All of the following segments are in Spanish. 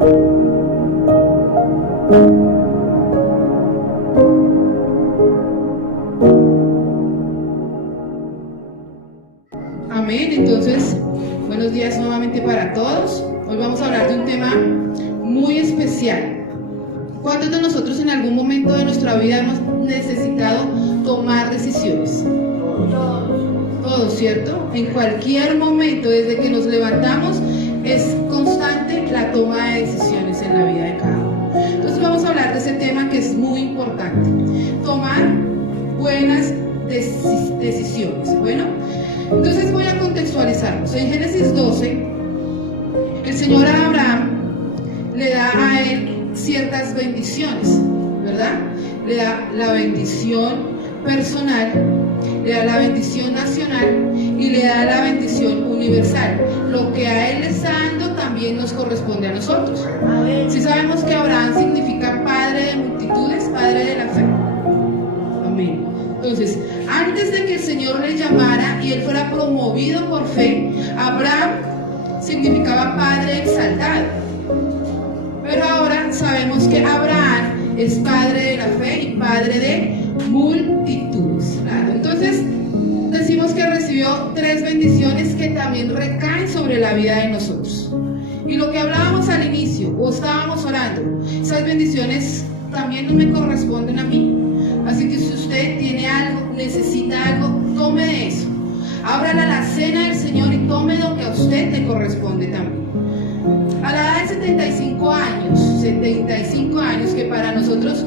Amén. Entonces, buenos días nuevamente para todos. Hoy vamos a hablar de un tema muy especial. ¿Cuántos de nosotros en algún momento de nuestra vida hemos necesitado tomar decisiones? Todos, ¿cierto? En cualquier momento, desde que nos levantamos, es constante la toma de decisiones en la vida de cada uno. Entonces vamos a hablar de ese tema que es muy importante. Tomar buenas decisiones. Bueno, entonces voy a contextualizarnos. En Génesis 12, el Señor a Abraham le da a él ciertas bendiciones, ¿verdad? Le da la bendición personal, le da la bendición nacional y le da la bendición universal. Lo que a él le está dando también nos corresponde a nosotros. Si sabemos que Abraham significa padre de multitudes, padre de la fe. Amén. Entonces, antes de que el Señor le llamara y él fuera promovido por fe, Abraham significaba padre exaltado. Pero ahora sabemos que Abraham es padre de la fe y padre de multitudes. Claro. Entonces, decimos que recibió 3 bendiciones que también recaen sobre la vida de nosotros. Y lo que hablábamos al inicio, o estábamos orando, esas bendiciones también no me corresponden a mí. Así que si usted tiene algo, necesita algo, tome de eso. Ábrala la cena del Señor y tome lo que a usted te corresponde también. A la edad de 75 años, que para nosotros,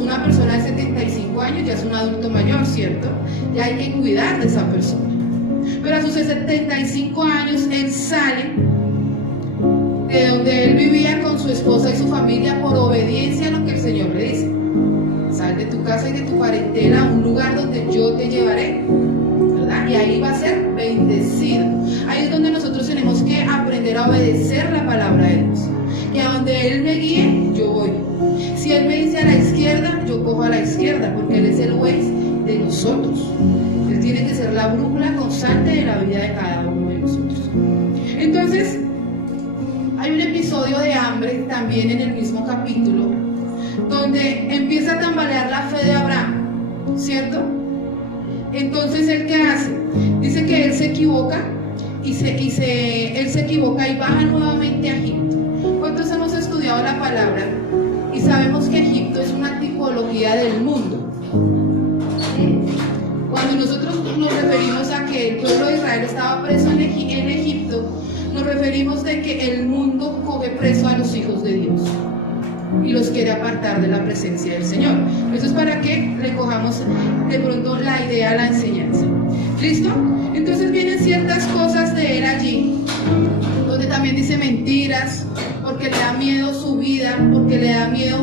una persona de 75 años ya es un adulto mayor, ¿cierto? Ya hay que cuidar de esa persona. Pero a sus 75 años, él sale de donde él vivía con su esposa y su familia por obediencia a lo que el Señor le dice. Sal de tu casa y de tu parentela a un lugar donde yo te llevaré, ¿verdad? Y ahí va a ser bendecido. Ahí es donde nosotros tenemos que aprender a obedecer la palabra de Dios. Que a donde Él me guíe, yo voy. Si Él me dice a la izquierda, yo cojo a la izquierda, porque Él es el juez de nosotros. Él tiene que ser la brújula constante de la vida de cada uno de nosotros. Entonces, hay un episodio de hambre también en el mismo capítulo, donde empieza a tambalear la fe de Abraham, ¿cierto? Entonces, ¿él qué hace? Dice que él se equivoca él se equivoca y baja nuevamente a Egipto. ¿Cuántos hemos estudiado la palabra y sabemos que Egipto es una tipología del mundo? Cuando nosotros nos referimos a que el pueblo de Israel estaba preso en Egipto, nos referimos de que el mundo coge preso a los hijos de Dios y los quiere apartar de la presencia del Señor. Eso es para que le cojamos de pronto la idea, la enseñanza. ¿Listo? Entonces vienen ciertas cosas de él allí, donde también dice mentiras, porque le da miedo su vida, porque le da miedo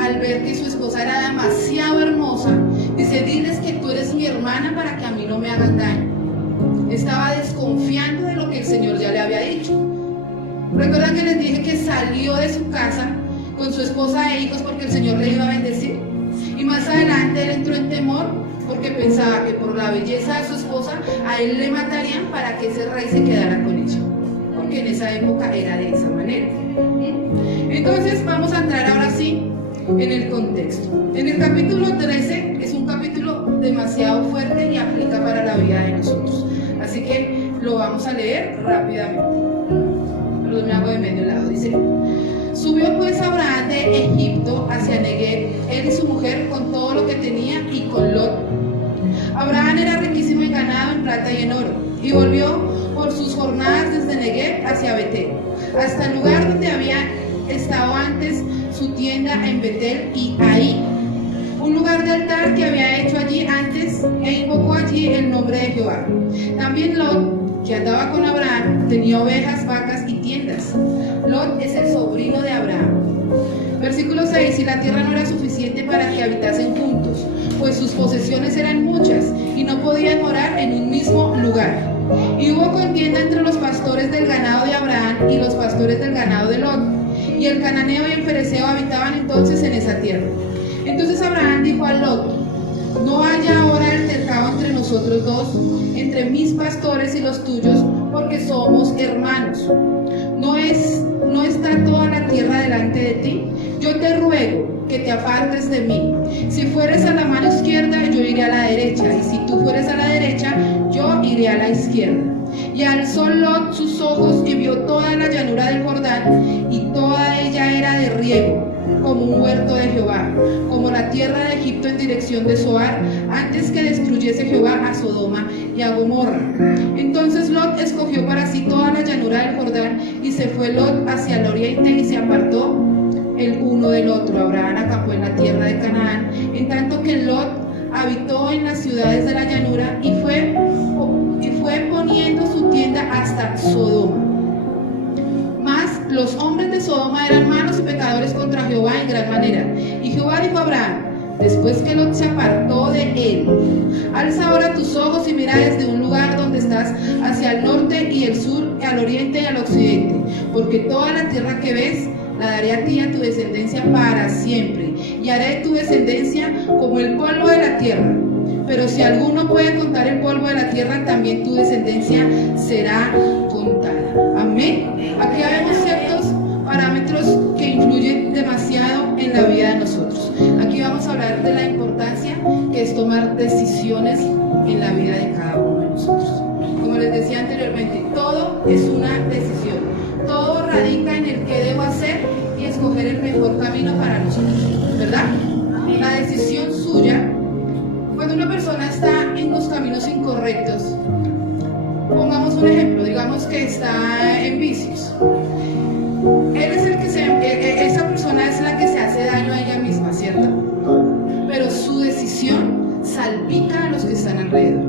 al ver que su esposa era demasiado hermosa. Dice, diles que tú eres mi hermana para que a mí no me hagan daño. Estaba desconfiando de lo que el Señor ya le había dicho. ¿Recuerdan que les dije que salió de su casa con su esposa e hijos porque el Señor le iba a bendecir? Y más adelante él entró en temor porque pensaba que por la belleza de su esposa a él le matarían para que ese rey se quedara con ella, porque en esa época era de esa manera. Entonces vamos a entrar ahora sí en el contexto. En el capítulo 13 es un capítulo demasiado fuerte y aplica para la vida de nosotros, así que lo vamos a leer rápidamente. Perdón, me hago de medio lado. Dice: subió pues Abraham de Egipto hacia Negev, él y su mujer, con todo lo que tenía, y con Lot. Abraham era riquísimo en ganado, en plata y en oro, y volvió por sus jornadas desde Negev hacia Betel, hasta el lugar donde había estado antes su tienda en Betel y Ahí, un lugar de altar que había hecho allí antes, e invocó allí el nombre de Jehová. También Lot, que andaba con Abraham, tenía ovejas, vacas y tiendas. Lot es el sobrino de Abraham. Versículo 6: y la tierra no era suficiente para que habitasen juntos, pues sus posesiones eran muchas y no podían morar en un mismo lugar. Y hubo contienda entre los pastores del ganado de Abraham y los pastores del ganado de Lot, y el cananeo y el fereceo habitaban entonces en esa tierra. Entonces Abraham dijo a Lot: no haya ahora altercado entre nosotros dos, entre mis pastores y los tuyos, porque somos hermanos. ¿No está que te apartes de mí. Si fueres a la mano izquierda, yo iré a la derecha, y si tú fueres a la derecha, yo iré a la izquierda. Y alzó Lot sus ojos y vio toda la llanura del Jordán, y toda ella era de riego, como un huerto de Jehová, como la tierra de Egipto en dirección de Zoar, antes que destruyese Jehová a Sodoma y a Gomorra. Entonces Lot escogió para sí toda la llanura del Jordán, y se fue Lot hacia el oriente y se apartó el uno del otro. Abraham acampó en la tierra de Canaán, en tanto que Lot habitó en las ciudades de la llanura y fue poniendo su tienda hasta Sodoma. Mas los hombres de Sodoma eran malos y pecadores contra Jehová en gran manera. Y Jehová dijo a Abraham, después que Lot se apartó de él: alza ahora tus ojos y mira desde un lugar donde estás hacia el norte y el sur, al oriente y al occidente, porque toda la tierra que ves la daré a ti y a tu descendencia para siempre, y haré tu descendencia como el polvo de la tierra. Pero si alguno puede contar el polvo de la tierra, también tu descendencia será contada. Amén. Aquí vemos ciertos parámetros que influyen demasiado en la vida de nosotros. Aquí vamos a hablar de la importancia que es tomar decisiones en la vida de cada uno de nosotros. Como les decía anteriormente, todo es una decisión. Todo radica en el qué debo hacer y escoger el mejor camino para nosotros, ¿verdad? La decisión suya. Cuando una persona está en los caminos incorrectos, pongamos un ejemplo, digamos que está en vicios. Esa persona es la que se hace daño a ella misma, ¿cierto? Pero su decisión salpica a los que están alrededor.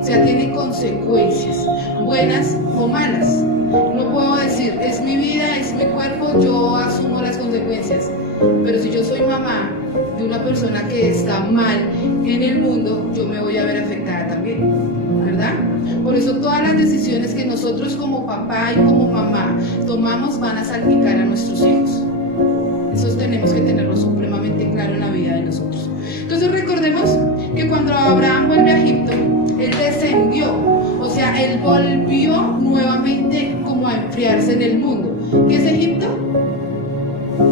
O sea, tiene consecuencias, buenas o malas. No puedo decir, es mi vida, es mi cuerpo, yo asumo las consecuencias. Pero si yo soy mamá de una persona que está mal en el mundo, yo me voy a ver afectada también, ¿verdad? Por eso todas las decisiones que nosotros como papá y como mamá tomamos van a salpicar a nuestros hijos. Eso tenemos que tenerlo supremamente claro en la vida de nosotros. Entonces recordemos que cuando Abraham vuelve a Egipto, él descendió, o sea, él volvió nuevamente como a enfriarse en el mundo. ¿Qué es Egipto?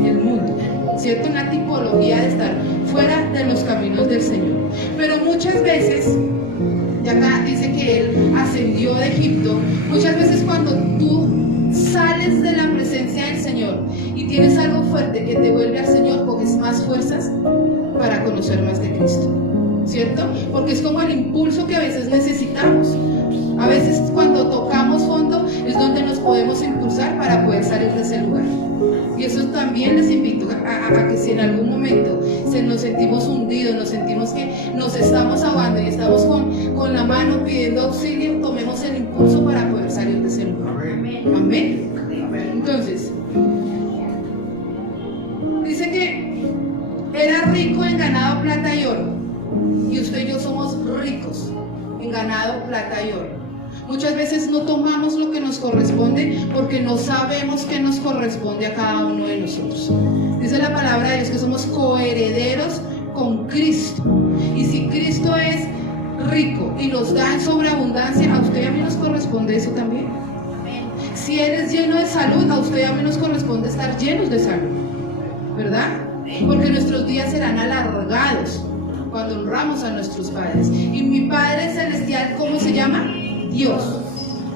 El mundo, ¿cierto? Una tipología de estar fuera de los caminos del Señor. Pero muchas veces, y acá dice que él ascendió de Egipto, muchas veces cuando tú sales de la presencia del Señor y tienes algo fuerte que te vuelve al Señor, coges más fuerzas para conocer más de Cristo, ¿cierto? Porque es como el impulso que a veces necesitamos. A veces cuando tocamos fondo es donde nos podemos impulsar para poder salir de ese lugar. Y eso también les invito a que si en algún momento nos sentimos hundidos, nos sentimos que nos estamos ahogando y estamos con la mano pidiendo auxilio, tomemos el impulso para poder salir de ese lugar. Amén. Entonces, dice que era rico en ganado, plata y oro. Y usted y yo somos ricos en ganado, plata y oro. Muchas veces no tomamos lo que nos corresponde porque no sabemos qué nos corresponde a cada uno de nosotros. Dice la palabra de Dios que somos coherederos con Cristo. Y si Cristo es rico y nos da en sobreabundancia, a usted y a mí nos corresponde eso también. Si Él es lleno de salud, a usted y a mí nos corresponde estar llenos de salud, ¿verdad? Porque nuestros días serán alargados cuando honramos a nuestros padres. Y mi Padre Celestial, ¿cómo se llama? Dios.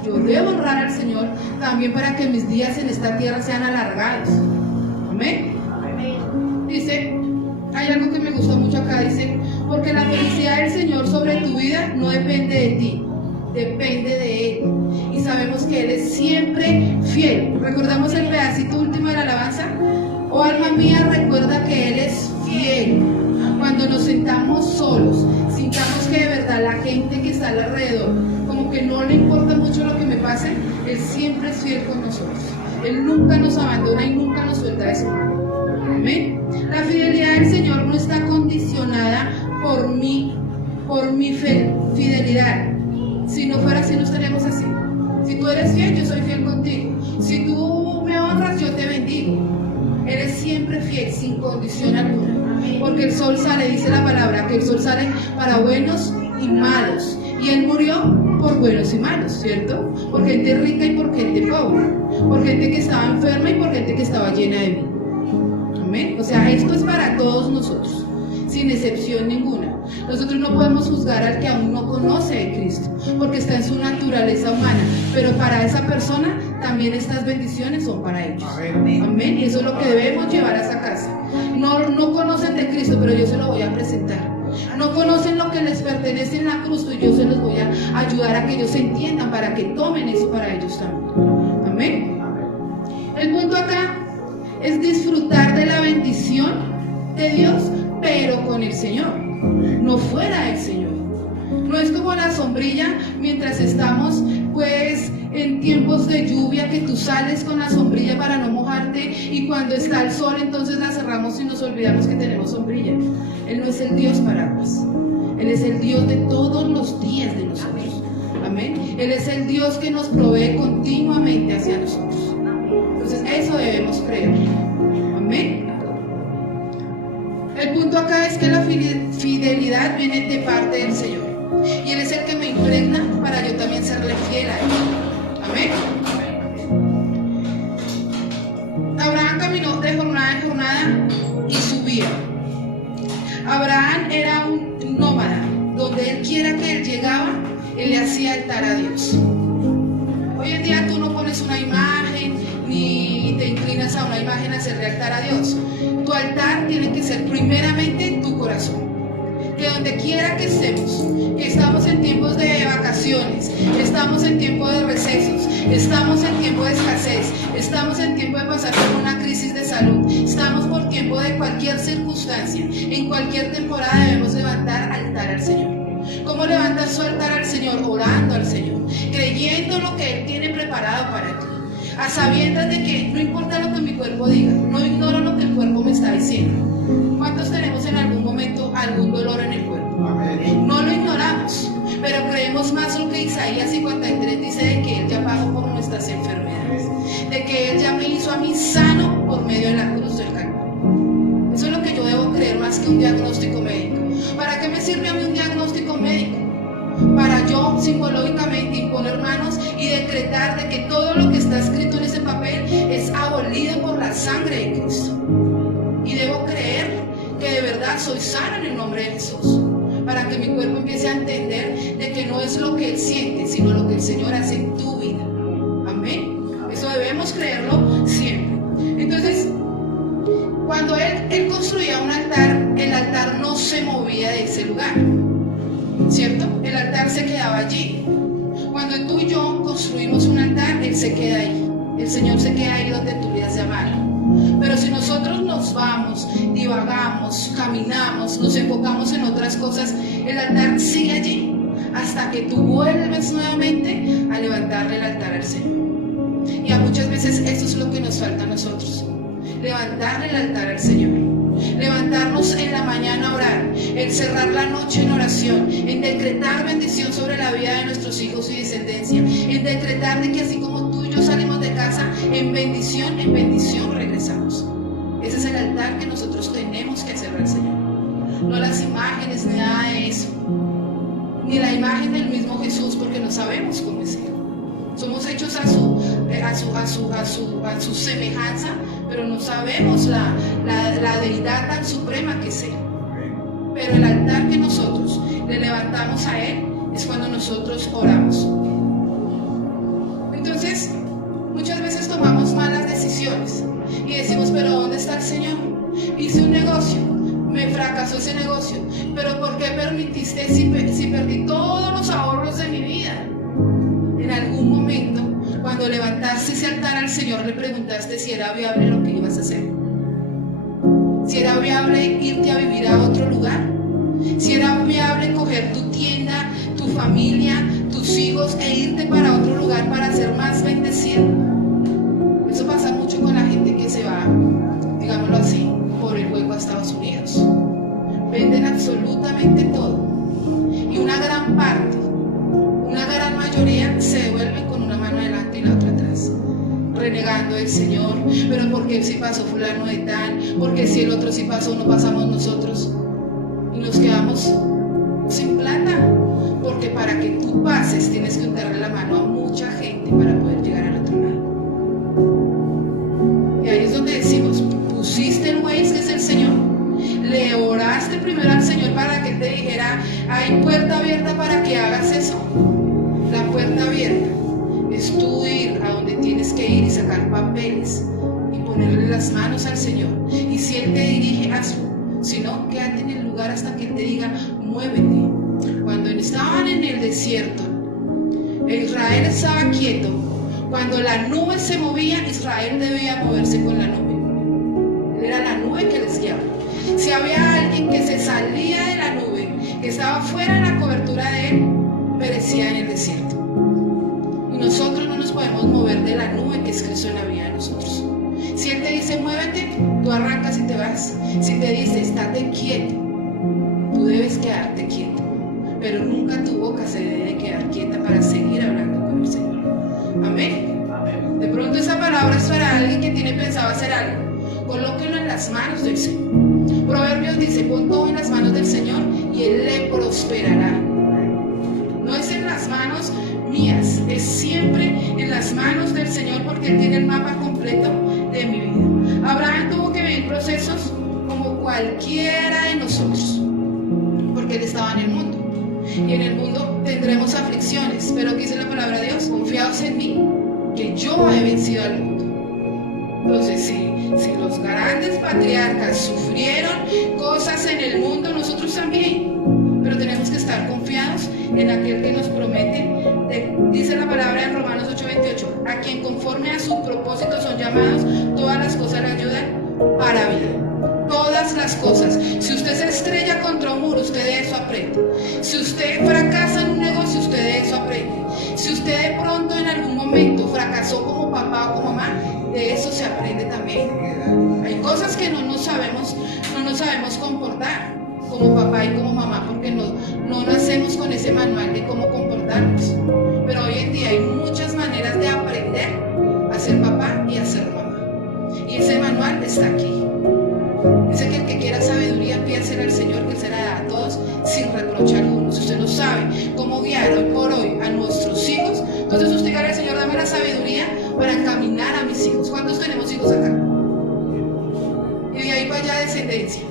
Yo debo honrar al Señor también para que mis días en esta tierra sean alargados. Amén. Dice, hay algo que me gusta mucho acá, dice, porque la felicidad del Señor sobre tu vida no depende de ti, depende de Él. Y sabemos que Él es siempre fiel. Recordamos el pedacito último de la alabanza. Oh alma mía, recuerda que Él es fiel. Cuando nos sentamos solos, sintamos que de verdad la gente que está alrededor como que no le importa mucho lo que me pase, Él siempre es fiel con nosotros. Él nunca nos abandona y nunca nos suelta de su mano. Amén. La fidelidad del Señor no está condicionada por mi fidelidad. Si no fuera así, no estaríamos así. Si tú eres fiel, yo soy fiel contigo. Si tú me honras, yo te bendigo. Eres siempre fiel, sin condición alguna. Porque el sol sale, dice la palabra, que el sol sale para buenos y malos. Y Él murió por buenos y malos, ¿cierto? Por gente rica y por gente pobre. Por gente que estaba enferma y por gente que estaba llena de vida. Amén. O sea, esto es para todos nosotros, sin excepción ninguna. Nosotros no podemos juzgar al que aún no conoce de Cristo, porque está en su naturaleza humana, pero para esa persona también estas bendiciones son para ellos. Amén. Y eso es lo que debemos llevar a esa casa. No conocen de Cristo, pero yo se lo voy a presentar. No conocen lo que les pertenece en la cruz, y yo se los voy a ayudar a que ellos entiendan, para que tomen eso para ellos también. Amén. El punto acá es disfrutar de la bendición de Dios, pero con el Señor, no fuera del Señor. No es como la sombrilla mientras estamos pues en tiempos de lluvia, que tú sales con la sombrilla para no mojarte, y cuando está el sol entonces la cerramos y nos olvidamos que tenemos sombrilla. Él no es el Dios paraguas, Él es el Dios de todos los días de nosotros. Amén. Él es el Dios que nos provee continuamente hacia nosotros. Entonces eso debemos creer. Amén. El punto acá es que la fidelidad viene de parte del Señor, y Él es el que me impregna para yo también serle fiel a Él. Amén. Abraham caminó de jornada en jornada y subía. Abraham era un nómada, donde él quiera que él llegaba, él le hacía altar a Dios. Hoy en día tú no pones una imagen ni te inclinas a una imagen a hacerle altar a Dios. Tu altar tiene que ser primeramente tu corazón. Que donde quiera que estemos, que estamos en tiempos de vacaciones, estamos en tiempo de recesos, estamos en tiempo de escasez, estamos en tiempo de pasar por una crisis de salud, estamos por tiempo de cualquier circunstancia, en cualquier temporada debemos levantar altar al Señor. ¿Cómo levantas su altar al Señor? Orando al Señor, creyendo lo que Él tiene preparado para ti, a sabiendas de que no importa lo que mi cuerpo diga, no ignoro lo que el cuerpo me está diciendo. ¿Cuántos tenemos en algún momento algún dolor en el cuerpo? Amén. No lo ignoramos, pero creemos más lo que Isaías 53 dice, de que Él ya pagó por nuestras enfermedades, de que Él ya me hizo a mí sano por medio de la cruz del Calvario. Eso es lo que yo debo creer, más que un diagnóstico médico. ¿Para qué me sirve a mí un diagnóstico médico? Para yo psicológicamente imponer manos y decretar de que todo lo que está escrito en ese papel es abolido por la sangre de Cristo. Y debo creer que de verdad soy sana en el nombre de Jesús, para que mi cuerpo empiece a entender de que no es lo que Él siente, sino lo que el Señor hace en tu vida. Amén. Eso debemos creerlo siempre. Entonces, cuando él construía un altar, el altar no se movía de ese lugar, ¿cierto? El altar se quedaba allí. Cuando tú y yo construimos un altar, Él se queda ahí. El Señor se queda ahí donde tú le has llamado. Pero si nosotros nos vamos, divagamos, caminamos, nos enfocamos en otras cosas, el altar sigue allí hasta que tú vuelves nuevamente a levantarle el altar al Señor. Y a muchas veces eso es lo que nos falta a nosotros, levantarle el altar al Señor, levantarnos en la mañana a orar, el cerrar la noche en oración, en decretar bendición sobre la vida de nuestros hijos y descendencia, en decretar de que así como tú y yo salimos de casa, en bendición regresamos. Ese es el altar que nosotros tenemos que hacer al Señor, no las imágenes ni nada de eso, ni la imagen del mismo Jesús, porque no sabemos cómo es Él. Somos hechos a su semejanza, pero no sabemos la deidad tan suprema que es Él. Pero el altar que nosotros le levantamos a Él es cuando nosotros oramos. Entonces, muchas veces tomamos malas decisiones y decimos, pero ¿dónde está el Señor? Hice un negocio, me fracasó ese negocio, pero ¿por qué permitiste si perdí todos los ahorros de mi vida? En algún momento, cuando levantaste ese altar al Señor, le preguntaste si era viable lo que ibas a hacer, si era viable irte a vivir a otro lugar, si era viable coger tu tienda, tu familia, tus hijos e irte para otro lugar para ser más bendecido. Eso pasa mucho con la gente que se va, digámoslo así, por el hueco a Estados Unidos. Venden absolutamente todo y una gran parte, una gran mayoría se devuelven con una mano adelante y la otra atrás, renegando del Señor. Pero ¿por qué si pasó fulano de tal? ¿Por qué si el otro sí pasó, no pasamos nosotros? Y nos quedamos sin plata, porque para que tú pases tienes que darle la mano a mucha gente para poder llegar al otro lado. Y ahí es donde decimos, pusiste el Waze, que es el Señor. Le oraste primero al Señor para que Él te dijera, hay puerta abierta para que hagas eso. La puerta abierta es tú ir a donde tienes que ir y sacar papeles y ponerle las manos al Señor. Y si Él te dirige, hazlo. Si no, quédate en el lugar hasta que Él te diga, muévete. Cuando estaban en el desierto, Israel estaba quieto. Cuando la nube se movía, Israel debía moverse con la nube. Era la nube que les guiaba. Si había alguien que se salía de la nube, que estaba fuera de la cobertura de Él, perecía en el desierto. Y nosotros no nos podemos mover de la nube que es Cristo en la vida de nosotros. Si Él te dice muévete, tú arrancas y te vas. Si te dice estate quieto, tú debes quedarte quieto. Pero nunca tu boca se debe de quedar quieta para seguir hablando con el Señor. Amén. Amén. De pronto esa palabra es para alguien que tiene pensado hacer algo. Colóquenlo en las manos del Señor. Proverbios dice, pon todo en las manos del Señor y Él le prosperará. No es en las manos mías, es siempre en las manos del Señor, porque Él tiene el mapa completo de mi vida. Abraham tuvo que vivir procesos como cualquiera de nosotros, porque Él estaba en el mundo. Y en el mundo tendremos aflicciones, pero ¿qué dice la palabra de Dios? Confiaos en mí, que yo he vencido al mundo. Entonces, si los grandes patriarcas sufrieron cosas en el mundo, nosotros también. Pero tenemos que estar confiados en aquel que nos promete. Dice la palabra en Romanos 8:28, a quien conforme a su propósito son llamados, todas las cosas le ayudan para bien. Todas las cosas. Si usted se estrella contra un muro, usted de eso aprende. Si usted fracasa en un negocio, usted de eso aprende. Si usted de pronto en algún momento fracasó como papá o como mamá, de eso se aprende también. Hay cosas que no nos sabemos comportar como papá y como mamá, porque no nacemos con ese manual de cómo comportarnos. Pero hoy en día hay muchas maneras de aprender a ser papá y a ser mamá. Y ese manual está aquí. Dice que el que quiera sabiduría pídasela al Señor, que Él se la da a todos sin reproche alguno. Si usted no sabe cómo guiar hoy por hoy a nuestros hijos, entonces usted dígale al Señor, dame la sabiduría para encaminar a mis hijos. ¿Cuántos tenemos hijos acá? Y de ahí para allá descendencia.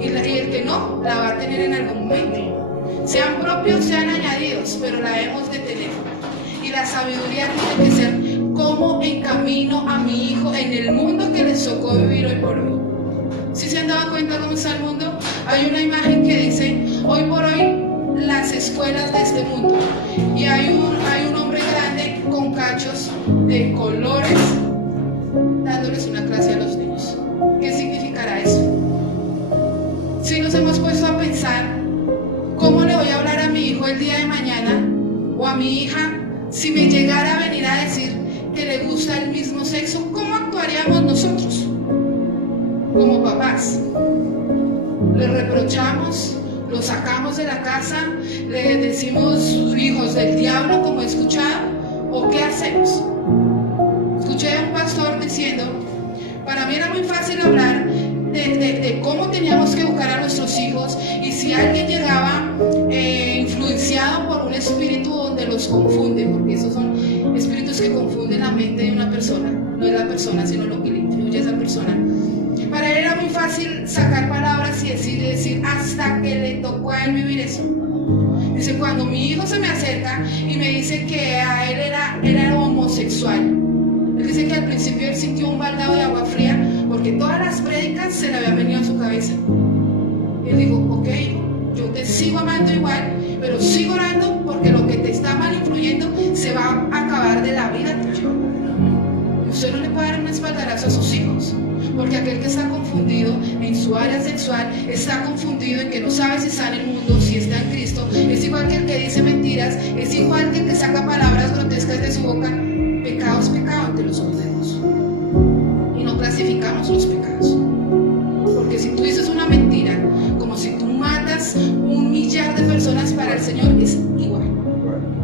Y el que no, la va a tener en algún momento. Sean propios, sean añadidos, pero la debemos de tener. Y la sabiduría tiene que ser cómo encamino a mi hijo en el mundo que les tocó vivir hoy por hoy. ¿Sí se han dado cuenta cómo está el mundo? Hay una imagen que dice, hoy por hoy, las escuelas de este mundo. Y hay un hombre grande con cachos de colores dándoles una clase a los niños. ¿Qué significará eso? Si nos hemos puesto a pensar, ¿cómo le voy a hablar a mi hijo el día de mañana o a mi hija si me llegara a venir a decir que le gusta el mismo sexo? ¿Cómo actuaríamos nosotros como papás? ¿Le reprochamos? ¿Lo sacamos de la casa? ¿Le decimos hijos del diablo, como he escuchado? ¿O qué hacemos? Escuché a un pastor diciendo, para mí era muy fácil hablar de cómo teníamos que educar a nuestros hijos, y si alguien llegaba influenciado por un espíritu donde los confunde, porque esos son espíritus que confunden la mente de una persona, no es la persona sino lo que le influye a esa persona. Para él era muy fácil sacar palabras y decir hasta que le tocó a él vivir eso. Dice, cuando mi hijo se me acerca y me dice que a él era homosexual, él dice que al principio él sintió un baldado de agua fría porque todas las prédicas se le habían venido a su cabeza. Y él dijo, ok, yo te sigo amando igual, pero sigo orando porque lo que te está mal influyendo se va a acabar de la vida tuya. Usted no le puede dar un espaldarazo a sus hijos, porque aquel que está confundido en su área sexual está confundido en que no sabe si está en el mundo, si está en Cristo. Es igual que el que dice mentiras, es igual que el que saca palabras grotescas de su boca. Pecado es pecado ante los ojos de Dios, y no clasificamos los pecados, porque si tú dices una mentira como si tú matas 1.000.000 de personas, para el Señor es igual.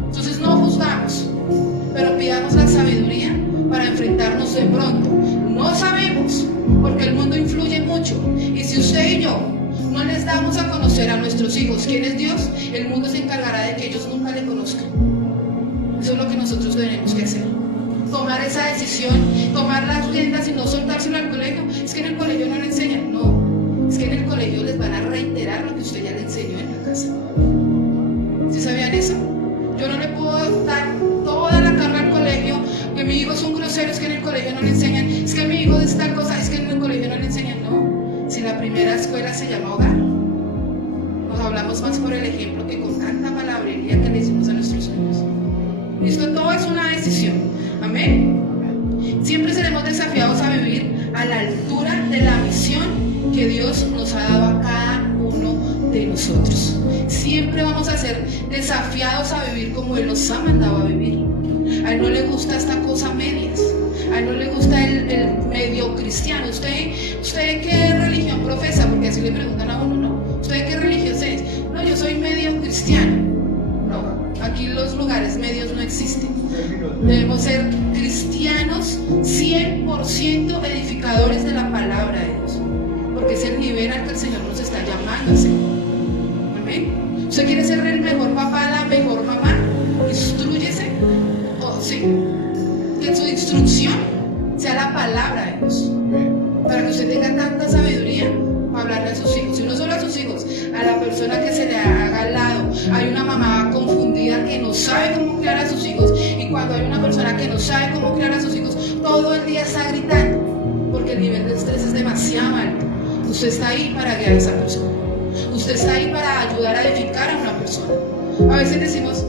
Entonces no juzgamos, pero pidamos la sabiduría para enfrentarnos de pronto. No sabemos, porque el mundo influye mucho, y si usted y yo no les damos a conocer a nuestros hijos quién es Dios, el mundo se encargará de que ellos nunca le conozcan. Eso es lo que nosotros tenemos que hacer. tomar esa decisión, tomar las riendas y no soltárselo al colegio. Es que en el colegio no le enseñan. No, es que en el colegio les van a reiterar lo que usted ya le enseñó en la casa. ¿Sí sabían eso? Yo no le puedo dar toda la carga al colegio, que mi hijo es un grosero, es que en el colegio no le enseñan, es que mi hijo es tal cosa, es que en el colegio no le enseñan. No, si la primera escuela se llama hogar, nos hablamos más por el ejemplo que con tanta palabrería que le decimos a nuestros hijos. Esto todo es una decisión. Amén. Siempre seremos desafiados a vivir a la altura de la misión que Dios nos ha dado a cada uno de nosotros. Siempre vamos a ser desafiados a vivir como Él nos ha mandado a vivir. A Él no le gusta esta cosa medias. A Él no le gusta el medio cristiano. ¿Usted qué religión profesa? Porque así le preguntan a uno, ¿no? ¿Usted qué religión es? No, yo soy medio cristiano. No, aquí los lugares medios no existen. Debemos ser cristianos 100% edificadores de la palabra de Dios, porque es el nivel al que el Señor nos está llamando a ser. Amén. ¿Usted quiere ser el mejor papá, la mejor mamá? Instrúyese. Oh, sí. Que su instrucción sea la palabra de Dios, para que usted tenga tanta sabiduría para hablarle a sus hijos, y no solo a sus hijos, a la persona que se le haga al lado. Hay una mamá confundida que no sabe cómo criar a sus hijos, y cuando hay una persona que no sabe cómo criar a sus hijos, todo el día está gritando, porque el nivel de estrés es demasiado alto. Usted está ahí para guiar a esa persona, usted está ahí para ayudar a edificar a una persona. A veces decimos,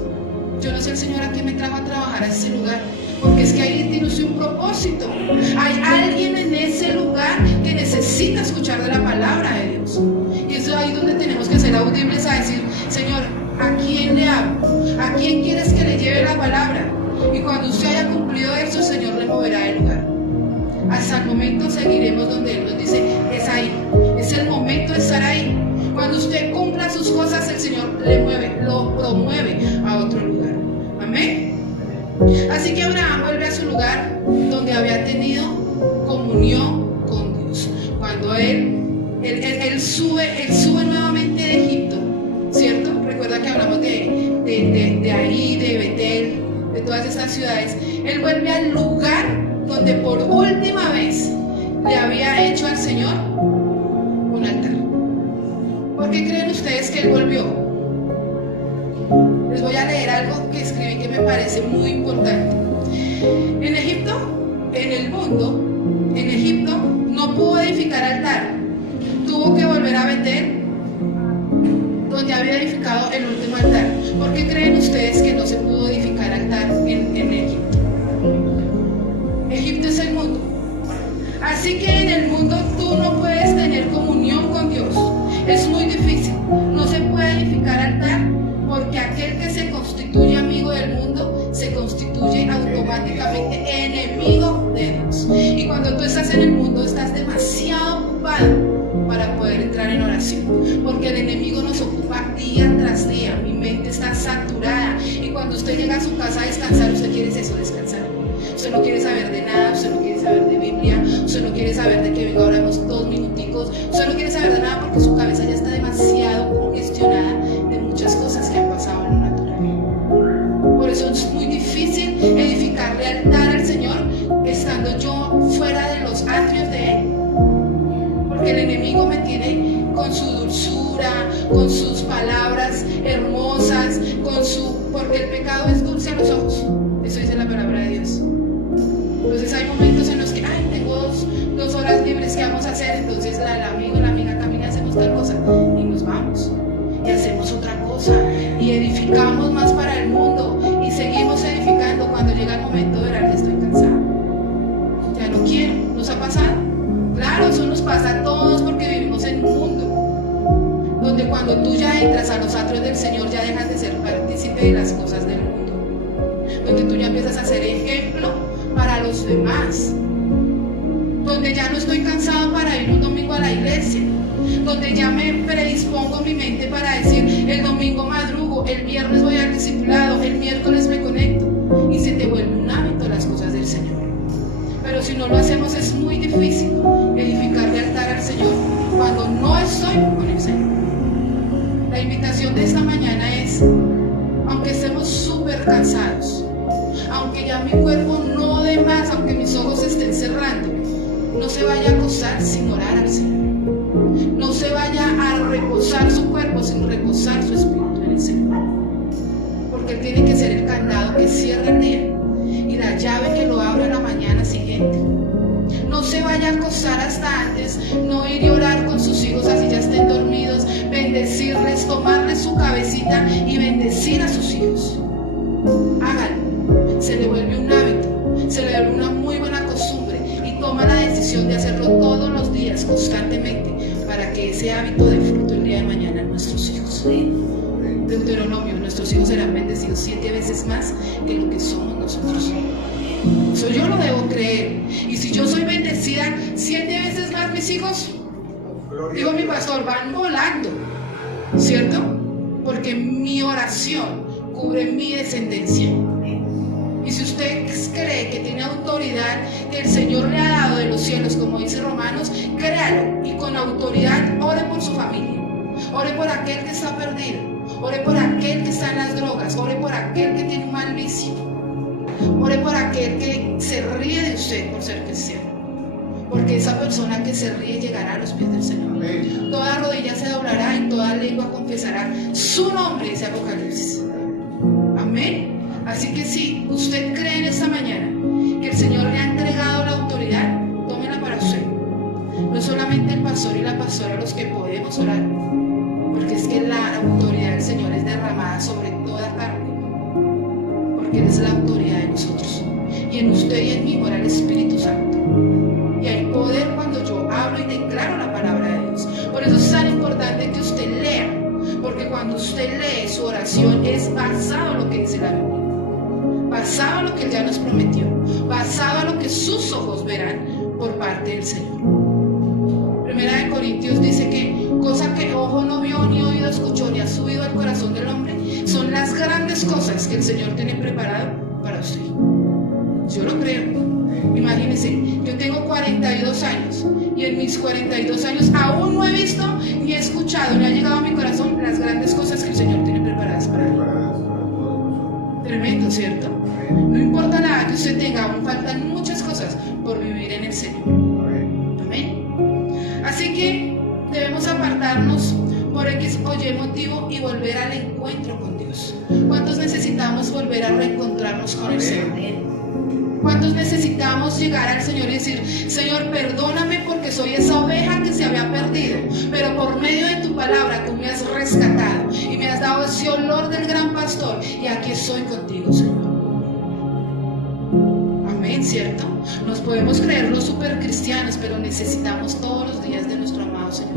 yo no sé el Señor a qué me trajo a trabajar a ese lugar, porque es que ahí tiene usted un propósito. Hay alguien en ese lugar que necesita escuchar de la palabra de Dios, y es ahí donde tenemos que ser audibles a decir, Señor, ¿a quién le hablo? ¿A quién quieres que le lleve la palabra? Y cuando usted haya cumplido eso, el Señor le moverá del lugar. Hasta el momento seguiremos donde Él nos dice, es ahí, es el momento de estar ahí. Cuando usted cumpla sus cosas, el Señor le mueve, lo promueve a otro lugar. Amén. Así que Abraham vuelve a su lugar donde había tenido comunión con Dios. Cuando él sube nuevamente de Egipto, ¿cierto? Recuerda que hablamos de ahí, de Betel, de todas estas ciudades. Él vuelve al lugar donde por última vez le había hecho al Señor un altar. ¿Por qué creen ustedes que él volvió? Les voy a leer algo que escribí que me parece muy importante. En Egipto, en el mundo, en Egipto no pudo edificar altar. Tuvo que volver a Betel, donde había edificado el último altar. ¿Por qué creen ustedes que no se pudo edificar altar en Egipto? Egipto es el mundo. Así que en el mundo tú no puedes tener comunión con Dios. Es muy difícil. No se puede edificar altar, porque aquel que se constituye amigo del mundo se constituye automáticamente enemigo de Dios. Y cuando tú estás en el mundo, estás demasiado ocupado para poder entrar en oración, porque el enemigo nos ocupa día tras día. Mi mente está saturada, y cuando usted llega a su casa a descansar, usted quiere eso, descansar. Usted no quiere saber de nada, usted no quiere saber de Biblia, usted no quiere saber de que venga ahora unos 2 minuticos, usted no quiere saber de nada porque su cabeza ya está demasiado congestionada de muchas cosas que han pasado en lo natural. Por eso es muy difícil edificarle altar al Señor estando yo fuera de los atrios de Él, porque el enemigo me tiene con su dulzura, con sus palabras hermosas, porque el pecado es dulce a los ojos. Eso dice la palabra de Dios. Entonces hay momentos en los que, tengo dos horas libres, ¿qué vamos a hacer? Entonces el amigo, la amiga camina, hacemos tal cosa y nos vamos y hacemos otra cosa y edificamos más para el mundo y seguimos edificando. Cuando llega el momento de orar, ya estoy cansado, ya no quiero. ¿Nos ha pasado? Claro, eso nos pasa a todos, porque vivimos en un mundo donde cuando tú ya entras a los atrios del Señor, ya dejas de ser partícipe de las cosas del mundo, donde tú ya empiezas a ser ejemplo para los demás, donde ya no estoy cansado para ir un domingo a la iglesia, donde ya me predispongo mi mente para decir, el domingo madrugo, el viernes voy al discipulado, el miércoles me conecto, y se te vuelve un hábito las cosas del Señor. Pero si no lo hacemos, es muy difícil edificarle altar al Señor cuando no estoy con el Señor. La invitación de esta mañana es, aunque estemos súper cansados, aunque ya mi cuerpo no dé vaya a acostar sin orar al Señor. No se vaya a reposar su cuerpo sin reposar su espíritu en el Señor. Porque Él tiene que ser el candado que cierra el día y la llave que lo abre la mañana siguiente. No se vaya a acostar hasta antes, no ir y orar con sus hijos así ya estén dormidos, bendecirles, tomarles su cabecita y bendecir a sus hijos. Háganlo. Se le vuelve un hábito, se le vuelve una muy buena costumbre y toma la decisión de hacerlo todos los días, constantemente, para que ese hábito dé fruto el día de mañana en nuestros hijos. Deuteronomio, nuestros hijos serán bendecidos 7 veces más que lo que somos nosotros. Eso yo lo debo creer. Y si yo soy bendecida 7 veces más, mis hijos, digo mi pastor, van volando, ¿cierto? Porque mi oración cubre mi descendencia. Y si usted cree que tiene autoridad que el Señor le ha dado de los cielos, como dice Romanos, créalo y con autoridad ore por su familia, ore por aquel que está perdido, ore por aquel que está en las drogas, ore por aquel que tiene un mal vicio, ore por aquel que se ríe de usted por ser cristiano, porque esa persona que se ríe llegará a los pies del Señor. Toda rodilla se doblará y toda lengua confesará su nombre, dice Apocalipsis. Amén. Así que si usted cree en esta mañana que el Señor le ha entregado la autoridad, tómela para usted. No solamente el pastor y la pastora los que podemos orar, porque es que la autoridad del Señor es derramada sobre toda carne, porque Él es la autoridad de nosotros. Y en usted y en mí mora el Espíritu Santo. Y hay poder cuando yo hablo y declaro la palabra de Dios. Por eso es tan importante que usted lea, porque cuando usted lee, su oración es basado en lo que dice la Biblia, basado en lo que Él ya nos prometió, basado en lo que sus ojos verán por parte del Señor. Primera de Corintios dice que cosa que ojo no vio, ni oído escuchó, ni ha subido al corazón del hombre, son las grandes cosas que el Señor tiene preparado para usted. Yo lo creo. Imagínense, yo tengo 42 años y en mis 42 años aún no he visto ni he escuchado, ni ha llegado a mi corazón las grandes cosas que el Señor tiene preparadas para mí. Tremendo, ¿cierto? No importa la edad que usted tenga, aún faltan muchas cosas por vivir en el Señor. Amén. Así que debemos apartarnos por X o Y motivo y volver al encuentro con Dios. ¿Cuántos necesitamos volver a reencontrarnos con el Señor? ¿Cuántos necesitamos llegar al Señor y decir, Señor, perdóname porque soy esa oveja que se había perdido, pero por medio de tu palabra tú me has rescatado y me has dado ese olor del gran pastor y aquí estoy contigo, Señor? Amén, ¿cierto? Nos podemos creer los super cristianos, pero necesitamos todos los días de nuestro amado Señor,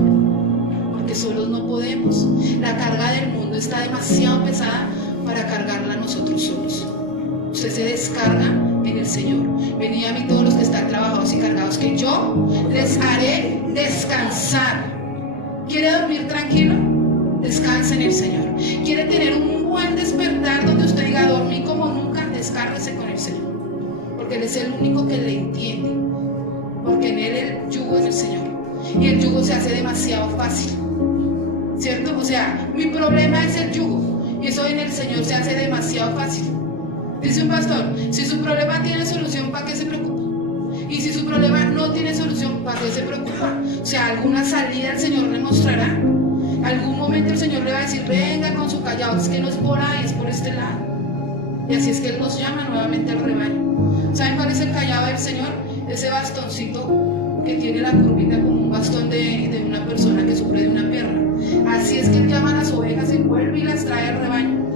porque solos no podemos. La carga del mundo está demasiado pesada para cargarla nosotros solos. Usted se descarga en el Señor. Venid a mí todos los que están trabajados y cargados, que yo les haré descansar. ¿Quiere dormir tranquilo? Descanse en el Señor. ¿Quiere tener un buen despertar donde usted diga, dormí como nunca? Descárguese con el Señor, porque Él es el único que le entiende, porque en Él el yugo es el Señor y el yugo se hace demasiado fácil, ¿cierto? O sea, mi problema es el yugo y eso en el Señor se hace demasiado fácil. Dice un pastor, si su problema tiene solución, ¿para qué se preocupa? Y si su problema no tiene solución, ¿para qué se preocupa? O sea, alguna salida el Señor le mostrará. Algún momento el Señor le va a decir, venga con su callado, es que no es por ahí, es por este lado. Y así es que Él nos llama nuevamente al rebaño. ¿Saben cuál es el callado del Señor? Ese bastoncito que tiene la curvita como un bastón de una persona que sufre de una pierna. Así es que Él llama a las ovejas y vuelve y las trae al rebaño.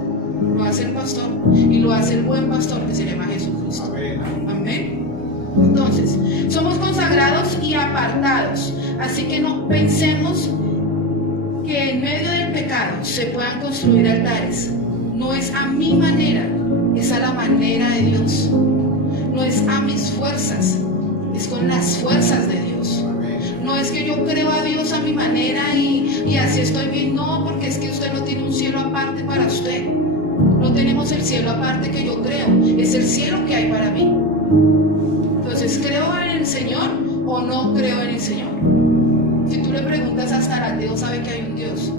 Lo hace el pastor y lo hace el buen pastor que se llama Jesucristo. Amén. Entonces, somos consagrados y apartados, así que no pensemos que en medio del pecado se puedan construir altares. No es a mi manera, es a la manera de Dios. No es a mis fuerzas, es con las fuerzas de Dios. No es que yo creo a Dios a mi manera y así estoy bien. No, porque es que usted no tiene un cielo aparte para usted. No tenemos el cielo aparte que yo creo, es el cielo que hay para mí. Entonces, ¿creo en el Señor o no creo en el Señor? Si tú le preguntas hasta el ateo sabe que hay un Dios,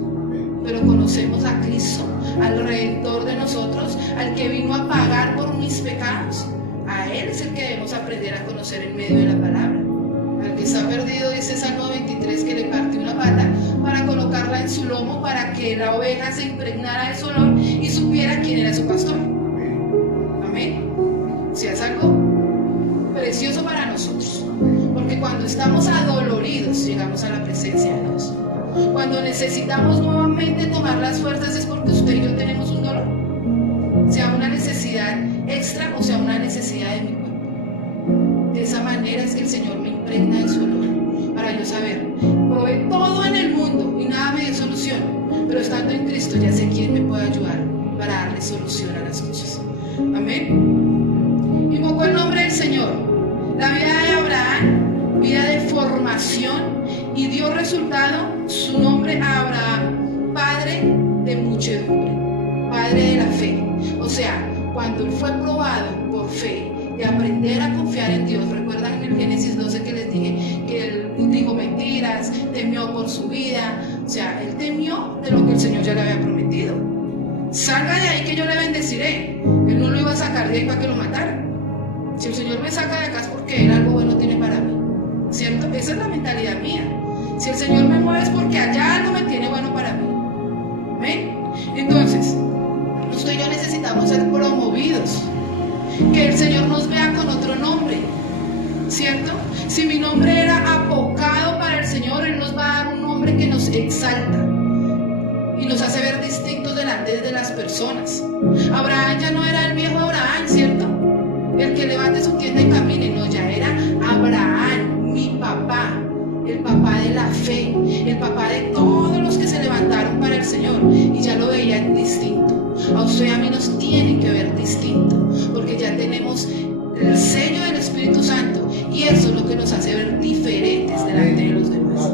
pero conocemos a Cristo, al Redentor de nosotros, al que vino a pagar por mis pecados. A Él es el que debemos aprender a conocer en medio de la palabra, al el que está perdido, dice Salmo 23, que le partió una pata para colocarla en su lomo para que la oveja se impregnara de su olor y supiera quién era su pastor. Amén. O sea, es algo precioso para nosotros, porque cuando estamos adoloridos llegamos a la presencia de Dios. Cuando necesitamos nuevamente tomar las fuerzas es porque usted y yo tenemos un dolor, sea una necesidad extra o sea una necesidad de mi cuerpo. De esa manera es que el Señor me impregna de su olor, para yo saber, probé todo en el mundo y nada me dio solución, pero estando en Cristo ya sé quién me puede ayudar para darle solución a las cosas. Amén. Invocó el nombre del Señor. La vida de Abraham, vida de formación, y dio resultado su nombre a Abraham, padre de muchedumbre, padre de la fe. O sea, cuando él fue probado por fe, de aprender a confiar en Dios. ¿Recuerdan en el Génesis 12 que les dije que él dijo mentiras, temió por su vida? O sea, él temió de lo que el Señor ya le había prometido. Salga de ahí que yo le bendeciré. Él no lo iba a sacar de ahí para que lo matara. Si el Señor me saca de acá es porque Él algo bueno tiene para mí, ¿cierto? Esa es la mentalidad mía. Si el Señor me mueve es porque allá algo me tiene bueno para mí. ¿Ven? Entonces, usted y yo necesitamos ser promovidos, que el Señor nos vea con otro nombre, ¿cierto? Si mi nombre era apocado para el Señor, Él nos va a dar un nombre que nos exalta y nos hace ver distintos delante de las personas. Abraham ya no era el viejo Abraham, ¿cierto? El que levante su tienda y camine, no, ya era Abraham, mi papá, el papá de la fe, el papá de todos los que se levantaron para el Señor, y ya lo veían distinto. A usted y a mí nos tienen que ver distinto, porque ya tenemos el sello del Espíritu Santo, y eso es lo que nos hace ver diferentes delante de los demás.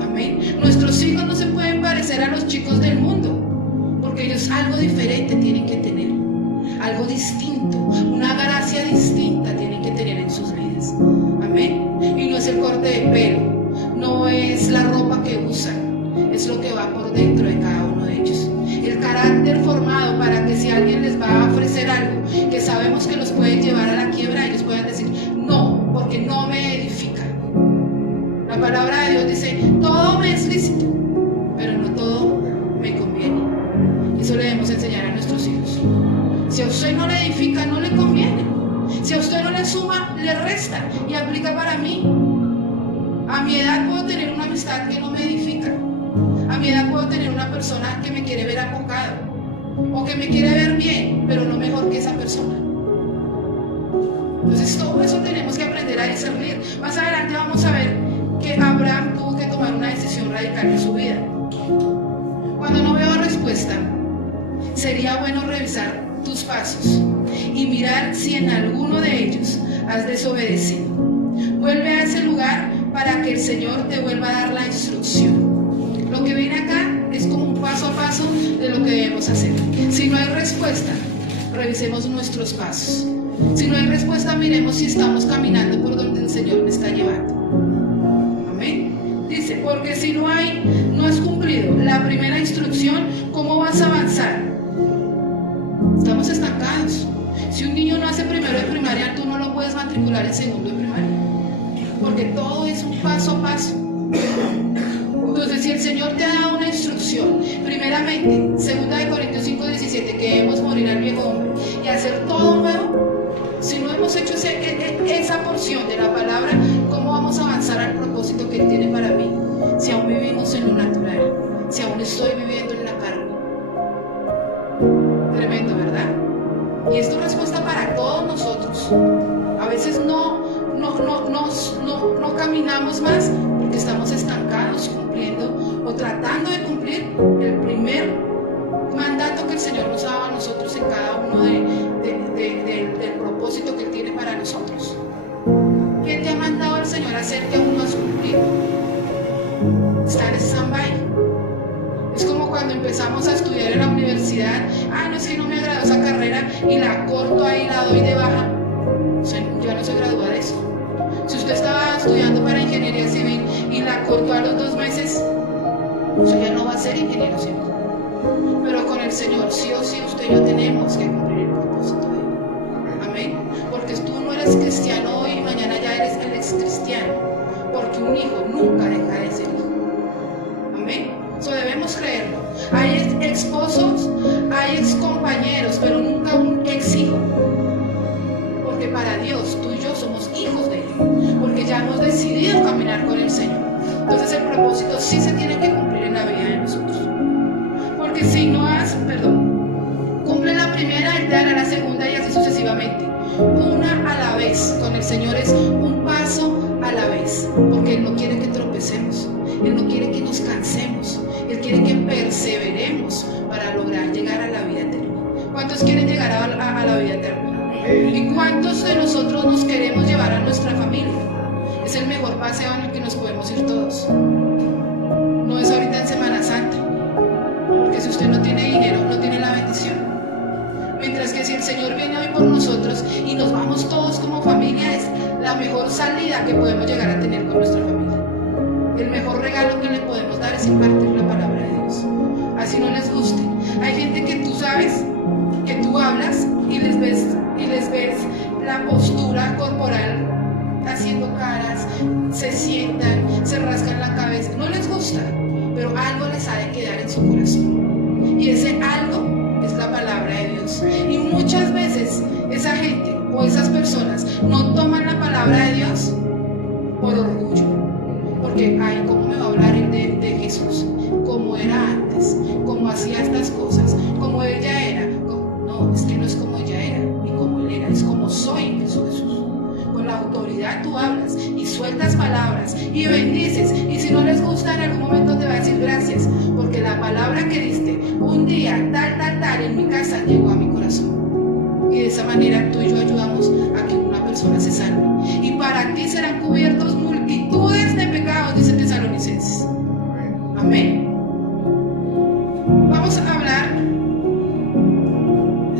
Amén. Nuestros hijos no se pueden parecer a los chicos del mundo, porque ellos algo diferente tienen que tener, algo distinto, una gracia distinta tienen que tener en sus vidas. Amén. Y no es el corte de pelo, no es la ropa que usan, es lo que va por dentro de cada uno de ellos. El carácter formado para que si alguien les va a ofrecer algo que sabemos que los puede llevar a la quiebra, ellos puedan decir no, porque no me edifica. La palabra de Dios dice, todo me es lícito, pero no todo me conviene. Eso le debemos enseñar a nuestros hijos. Si a usted no le edifica, no le conviene. Si a usted no le suma, le resta. Y aplica para mí. A mi edad puedo tener una amistad que no me edifica. A mi edad puedo tener una persona que me quiere ver apocado, o que me quiere ver bien, pero no mejor que esa persona. Entonces todo eso tenemos que aprender a discernir. Más adelante vamos a ver que Abraham tuvo que tomar una decisión radical en su vida. Cuando no veo respuesta, sería bueno revisar tus pasos y mirar si en alguno de ellos has desobedecido. Vuelve a ese lugar para que el Señor te vuelva a dar la instrucción. Lo que viene acá es como un paso a paso de lo que debemos hacer. Si no hay respuesta, revisemos nuestros pasos. Si no hay respuesta, miremos si estamos caminando por donde el Señor me está llevando. Amén. Dice, porque si no has cumplido la primera instrucción, ¿cómo vas a avanzar? Estamos estancados. Si un niño no hace primero de primaria, tú no lo puedes matricular en segundo de primaria, porque todo es un paso a paso. Entonces, si el Señor te ha dado una instrucción, primeramente, 2 Corintios 5:17, que debemos morir al viejo hombre y hacer todo nuevo, si no hemos hecho esa porción de la palabra, ¿cómo vamos a avanzar al propósito que Él tiene para mí? Si aún vivimos en lo natural, si aún estoy viviendo en la carne. Tremendo, ¿verdad? Y esto es respuesta para todos nosotros. A veces no caminamos más porque estamos estancados cumpliendo o tratando de cumplir el primer mandato que el Señor nos ha dado a nosotros en cada uno del propósito que Él tiene para nosotros. ¿Qué te ha mandado el Señor a hacer que aún no has cumplido? Estar en stand-by. Es como cuando empezamos a estudiar en la universidad. No es que no me agradó esa carrera y la corto ahí, la doy de baja. O sea, ya no se gradúa de eso. Si usted estaba estudiando para ingeniería civil y la cortó a los 2 meses, usted ya no va a ser ingeniero civil. Pero con el Señor, sí o sí, usted y yo tenemos que cumplir el propósito de Él. Amén. Porque tú no eres cristiano hoy y mañana ya eres el ex cristiano. ¿Por nunca deja de ser hijo. Amén. Eso debemos creerlo. Hay esposos, hay excompañeros, pero nunca un ex hijo. Porque para Dios, tú y yo somos hijos de Él. Porque ya hemos decidido caminar con el Señor. Entonces el propósito sí se tiene que cumplir en la vida de nosotros. Porque si no cumple la primera, Él te hará la segunda y así sucesivamente. Una a la vez. Con el Señor es un paso a la vez. Porque Él no quiere que tropecemos. Él no quiere que nos cansemos. Él quiere que perseveremos para lograr llegar a la vida eterna. ¿Cuántos quieren llegar a la vida eterna? ¿Y cuántos de nosotros nos queremos llevar a nuestra familia? Es el mejor paseo en el que nos podemos ir todos. No es ahorita en Semana Santa, porque si usted no tiene dinero, no tiene la bendición. Mientras que si el Señor viene hoy por nosotros y nos vamos todos como familia, es la mejor salida que podemos llegar a tener con nuestra familia. El mejor regalo que le podemos dar es impartir la palabra de Dios. Así no les guste. Hay gente que tú sabes, que tú hablas y les ves la postura corporal haciendo caras, se sientan, se rascan la cabeza. No les gusta, pero algo les ha de quedar en su corazón. Y ese algo es la palabra de Dios. Y muchas veces esa gente o esas personas no toman la palabra de Dios por orgullo. Porque, ay, ¿cómo me va a hablar él de Jesús? ¿Cómo era antes? ¿Cómo hacía estas cosas? ¿Cómo ella era? No, es que no es como ella era, ni como él era, es como soy en Jesús. Con la autoridad tú hablas y sueltas palabras y bendices. Y si no les gusta, en algún momento te va a decir gracias, porque la palabra que diste un día, tal, en mi casa, llegó a mi corazón. Y de esa manera tú y yo ayudamos a que una persona se salve. Y para ti serán cubiertos multitudes de pecados, dice Tesalonicenses. Amén. Vamos a hablar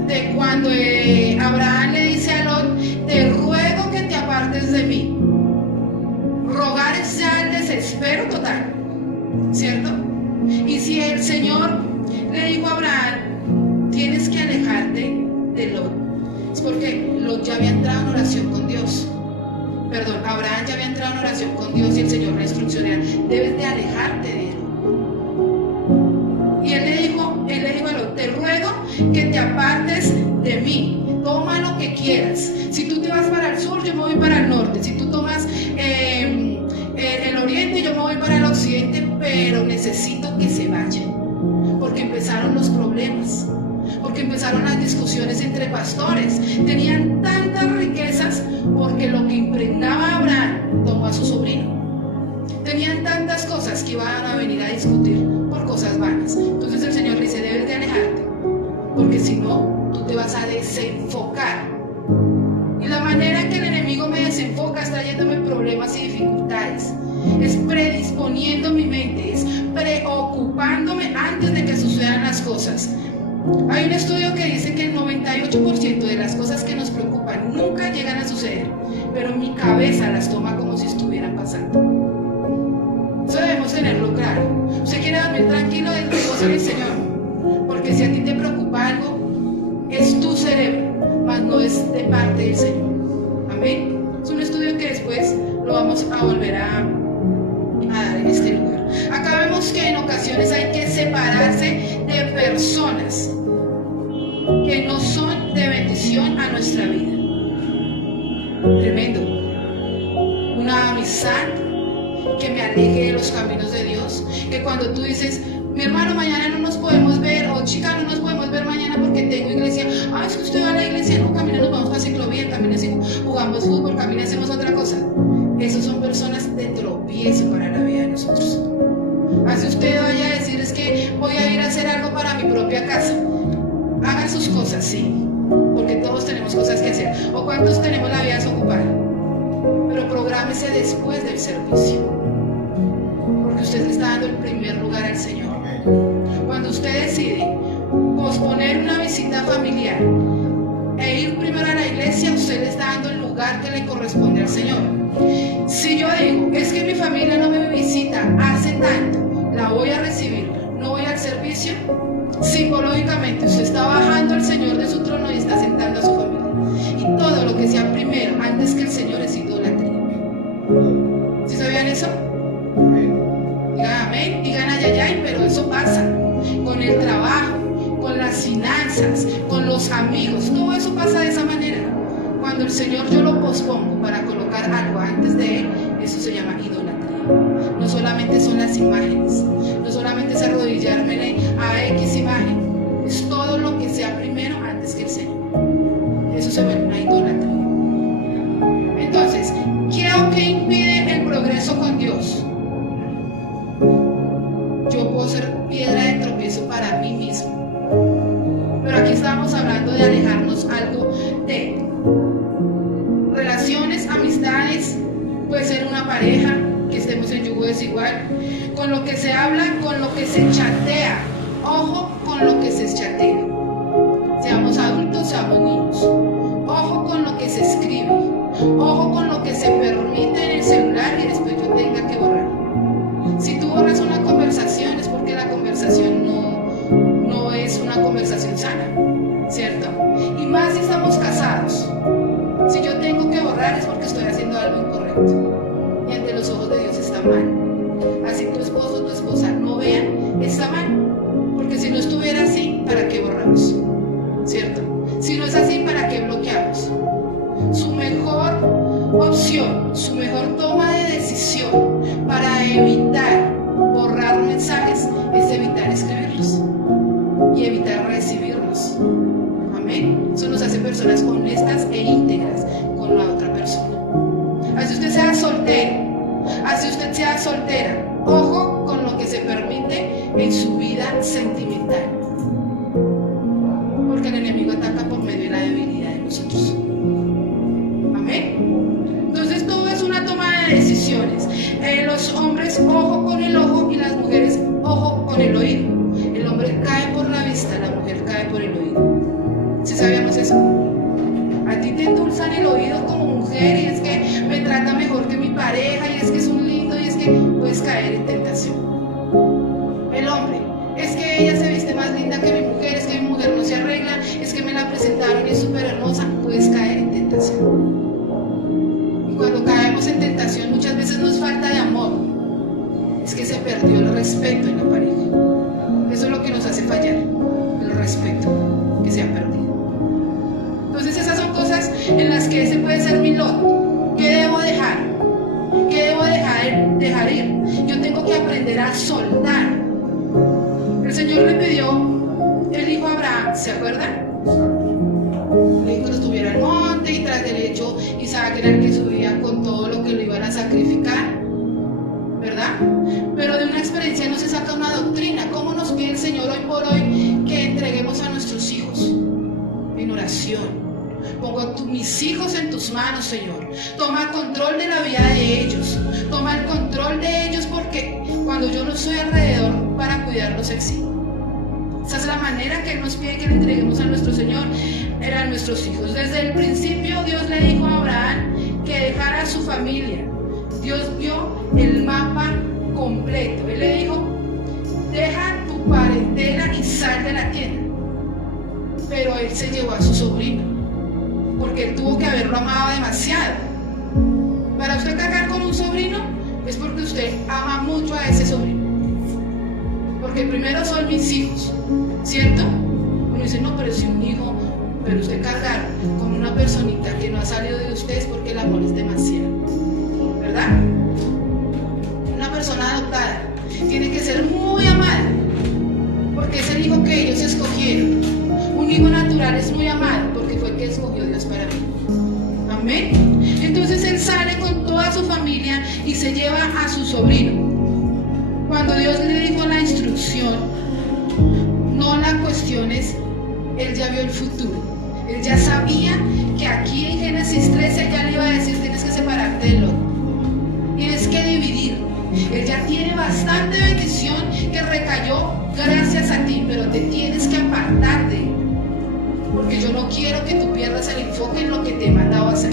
de cuando Abraham le dice a Lot: te ruego que te apartes de mí. Rogar es ya el desespero total, ¿cierto? Y si el Señor le dijo a Abraham: tienes que alejarte de Lot, es porque Lot ya había entrado en oración con Dios. Perdón, Abraham ya había entrado en oración con Dios y el Señor le instruccionó: debes de alejarte de él. Y él le dijo a Lot: te ruego que te apartes de mí, toma lo que quieras. Si tú te vas para el sur, yo me voy para el norte. Si tú tomas el oriente, yo me voy para el occidente, pero necesito que se vayan. Porque empezaron los problemas, porque empezaron las discusiones entre pastores. Tenían tantas riquezas porque lo que impregnaba a Abraham tomó a su sobrino. Tenían tantas cosas que iban a venir a discutir por cosas vanas. Entonces el Señor le dice: debes de alejarte, porque si no, tú te vas a desenfocar. Y la manera en que el enemigo me desenfoca es trayéndome problemas y dificultades. Es predisponiendo mi mente, es preocupándome antes de que sucedan las cosas. Hay un estudio que dice que el 98% de las cosas que nos preocupan nunca llegan a suceder, pero mi cabeza las toma como si estuvieran pasando. Eso debemos tenerlo claro. Usted quiere dormir tranquilo, descansa en el Señor, porque si a ti te preocupa algo, es tu cerebro, mas no es de parte del Señor. Amén. Es un estudio que después lo vamos a volver a dar en este lugar. Acá vemos que en ocasiones hay que separarse de personas que no son de bendición a nuestra vida. Tremendo. Una amistad que me aleje de los caminos de Dios. Que cuando tú dices: mi hermano, mañana no nos podemos ver, o chica, no nos podemos ver mañana porque tengo iglesia. Ah, es que usted va a la iglesia. No, camina, nos vamos a ciclovía, camina, jugamos fútbol, camina, hacemos otra cosa. Esas son personas de tropiezo para la vida de nosotros. Así usted vaya a decir: es que voy a ir a hacer algo para mi propia casa. Hagan sus cosas, sí, porque todos tenemos cosas que hacer. ¿O cuántos tenemos la vida desocupada? Pero prográmese después del servicio, porque usted le está dando el primer lugar al Señor. Cuando usted decide posponer una visita familiar e ir primero a la iglesia, usted le está dando el lugar que le corresponde al Señor. Si yo digo: es que mi familia no me visita hace tanto, la voy a recibir, no voy al servicio, psicológicamente usted está bajando al Señor de su trono y está sentando a su familia. Y todo lo que sea primero, antes que el Señor, es idolatría. ¿Sí sabían eso? Digan amén, digan ayayay, pero eso pasa con el trabajo, con las finanzas, con los amigos, todo eso pasa de esa manera. Cuando el Señor yo lo pospongo para colocar algo antes de Él, eso se llama idolatría. No solamente son las imágenes, no solamente es arrodillarme a X imagen, es todo lo que sea primero antes que el Señor. Eso se vuelve una idolatría. Entonces, ¿qué o qué impide el progreso con Dios? Yo puedo ser piedra de tropiezo para mí mismo. Pero aquí estamos hablando de alejarnos algo de relaciones, amistades, puede ser una pareja, que estemos en yugo desigual, con lo que se habla, con lo que se chatea. Ojo con lo que se chatea. Seamos adultos, seamos niños. Ojo con lo que se escribe. Ojo con lo que se permite en el celular y después yo tenga que borrar. Si tú borras una conversación es porque la conversación no es una conversación sana, ¿cierto? Y más si estamos casados. Si yo tengo que borrar es porque estoy haciendo algo incorrecto. Y ante los ojos de Dios está mal. Así tu esposo o tu esposa no vean, está mal. Porque si no estuviera así, ¿para qué borramos? ¿Cierto? Si no es así, ¿para qué bloqueamos? Su mejor opción, su mejor toma de decisión para evitar borrar mensajes es evitar escribirlos y evitar recibirlos. Amén. Eso nos hace personas honestas e íntegras con la otra persona. Así usted sea soltero, así usted sea soltera, ojo con lo que se permite en su vida sentimental, porque el enemigo ataca por medio de la debilidad de nosotros. Amén. Entonces todo es una toma de decisiones. Los hombres ojo con el ojo y las mujeres ojo con el oído. El hombre cae por la vista, la mujer cae por el oído. ¿Sí sabíamos eso? A ti te endulzan el oído como mujer y es que me trata mejor que mi pareja y es que es un lindo y es que puedes caer en tentación. El hombre, es que ella se viste más linda que mi mujer, es que mi mujer no se arregla, es que me la presentaron y es súper hermosa, puedes caer en tentación. Y cuando caemos en tentación muchas veces no es falta de amor, es que se perdió el respeto en la pareja. Eso es lo que nos hace fallar, el respeto que se ha perdido. Entonces esas son cosas en las que ese puede ser mi lot. ¿Qué debo dejar? ¿Qué debo dejar ir? Yo tengo que aprender a soltar. El Señor le pidió, el hijo Abraham, ¿se acuerdan? Le dijo que estuviera al monte y tras del hecho Isaac era el que subía con todo lo que lo iban a sacrificar, ¿verdad? Pero de una experiencia no se saca una doctrina. ¿Cómo nos pide el Señor hoy por hoy que entreguemos a nuestros hijos? En oración. Pongo mis hijos en tus manos, Señor. Toma control de la vida de ellos. Toma el control de ellos porque cuando yo no estoy alrededor para cuidarlos exijo. Esa es la manera que Él nos pide que le entreguemos a nuestro Señor, eran nuestros hijos. Desde el principio Dios le dijo a Abraham que dejara a su familia. Dios vio el mapa completo. Él le dijo, deja tu parentela y sal de la tienda. Pero Él se llevó a su sobrino, porque Él tuvo que haberlo amado demasiado. Para usted cargar con un sobrino es porque usted ama mucho a ese sobrino. Porque primero son mis hijos, ¿cierto? Uno dice, no, pero si un hijo, pero usted cargar con una personita que no ha salido de usted es porque el amor es demasiado, ¿verdad? Una persona adoptada tiene que ser muy amada, porque es el hijo que ellos escogieron. Un hijo natural es muy amado, porque fue el que escogió Dios para mí. Amén. Entonces él sale con toda su familia y se lleva a su sobrino. Cuando Dios le dijo la instrucción, no la cuestiones, Él ya vio el futuro. Él ya sabía que aquí en Génesis 13 ya le iba a decir, tienes que separarte del otro. Tienes que dividir. Él ya tiene bastante bendición que recayó gracias a ti, pero te tienes que apartar de él. Porque yo no quiero que tú pierdas el enfoque en lo que te he mandado a hacer.